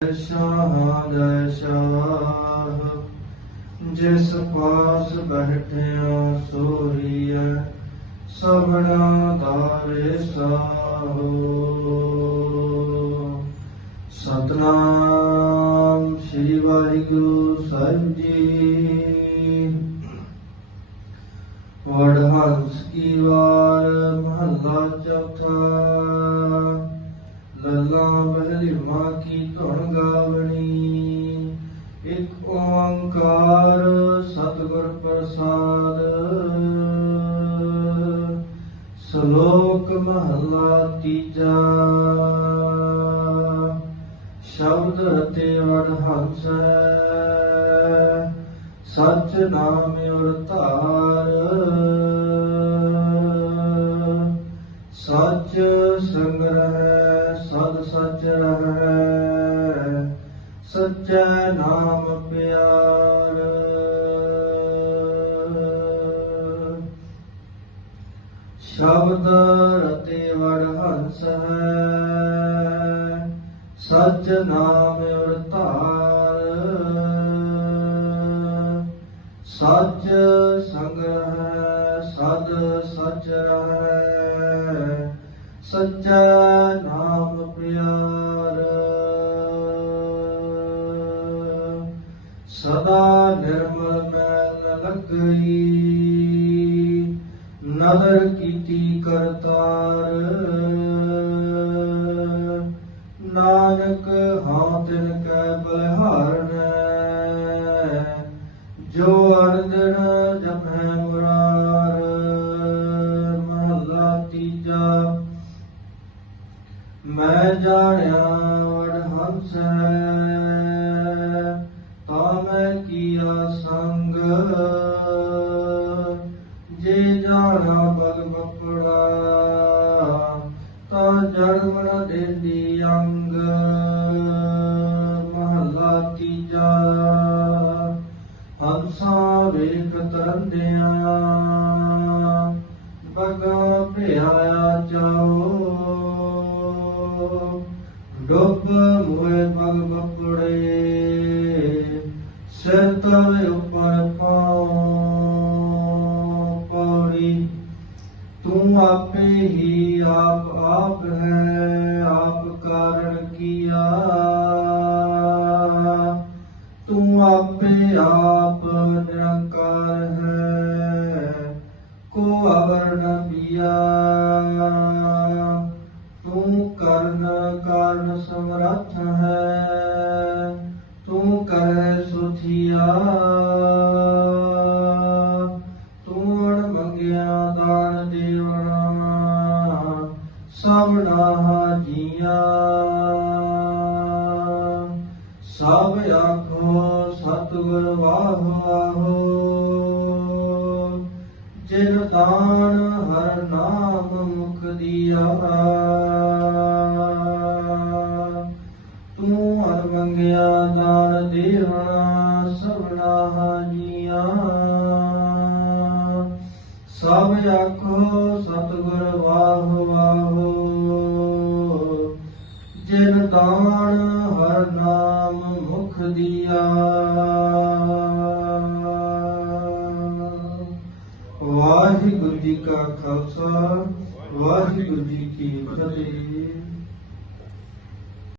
ਸ਼ਾਹ ਜੈ ਸ਼ਾਹ ਜਿਸ ਪਾਸ ਬੈਠਿਆ ਸੋਰੀਐ, ਸਭਨਾ ਦਾਰੇ ਸਾਹੋ। ਸਤਨਾਮ ਸ੍ਰੀ ਵਾਹਿਗੁਰੂ ਸਾਹਿਬ ਜੀ। ਵਡਹੰਸ ਕੀ ਵਾਰ, ਮਹੱਲਾ ਚੌਥਾ ਕੀ ਧੁਨ ਗਾਵਣੀ ਇੱਕ ਓੰਕਾਰ ਸਤਿਗੁਰ ਪ੍ਰਸਾਦ। ਸ਼ਲੋਕ ਮਹੱਲਾ ਤੀਜਾ। ਸ਼ਬਦ ਰਤੇ ਵਡਹੰਸ ਸਚ ਨਾਮ ਔਰ ਧਾਰ ਸਚ ਸੰਗ ਸਚੈ ਨਾਮ ਪਿਆਰ। ਸ਼ਬਦ ਰਤੇ ਵੜ ਹੰਸ ਹੈ, ਸਚ ਨਾਮ ਔਰ ਧਾਰ। ਸਚ ਸੰਗ ਹੈ ਸਦ ਸੱਚ ਹੈ ਸਚਾ ਨਾਮ ਪਿਆਰ। ਸਦਾ ਨਿਰਮਲ ਮੈਲ ਨ ਲੱਗਈ। ਨਦਰ ਕੀਤੀ ਕਰਤਾਰ। ਨਾਨਕ ਹਾਂ ਤਿਨ ਕੈ ਬਲਿਹਾਰਨੈ। ਜੋ ਅਰਦਨ ਜਪੈ ਮੁਰਾਰ। ਮਹੱਲਾ ਤੀਜਾ। ਮੈਂ ਜਾਣਿਆ ਜੇ ਜਾਣਾ ਬਗ ਬਪੜਾ ਤਾਂ ਜਨਮ ਨ ਅੰਗ। ਮਹੱਲਾ ਤੀਜਾ, ਹੰਸਾਂ ਵੇਖ ਤਰੰਦਿਆਂ ਬਗਾ ਭਿਆਇਆ ਜਾਓ। ਡੁੱਬ ਮੋਏ ਬਗ ਬਪੜੇ ਸਿਰ ਤਵੇ ਉੱਪਰ ਪਾਉ आपे ही आप आप हैं, आप कारण किया। तू आपे आप निरंकार है, को अवर्ण दिया। तू कर्ण, कारण समर्थ है तू कर ਸਭ ਆਖੋ, ਸਤਿਗੁਰ ਵਾਹੋ ਆਹੋ ਜਿਨ ਦਾਨ ਹਰ ਨਾਮ ਮੁਖ ਦੀਆ। ਤੂੰ ਹਰ ਮੰਗਿਆ ਦਾਨ ਦੇਵਣਾ, ਸਭਨਾ ਜੀਆਂ ਸਭ ਆਖੋ, ਸਤਿਗੁਰ ਜਿਨ ਹਰ ਨਾਮ ਮੁਖ ਦੀਆ। ਵਾਹਿਗੁਰੂ ਜੀ ਕਾ ਖਾਲਸਾ ਵਾਹਿਗੁਰੂ ਜੀ ਕੀ ਫਤਿਹ।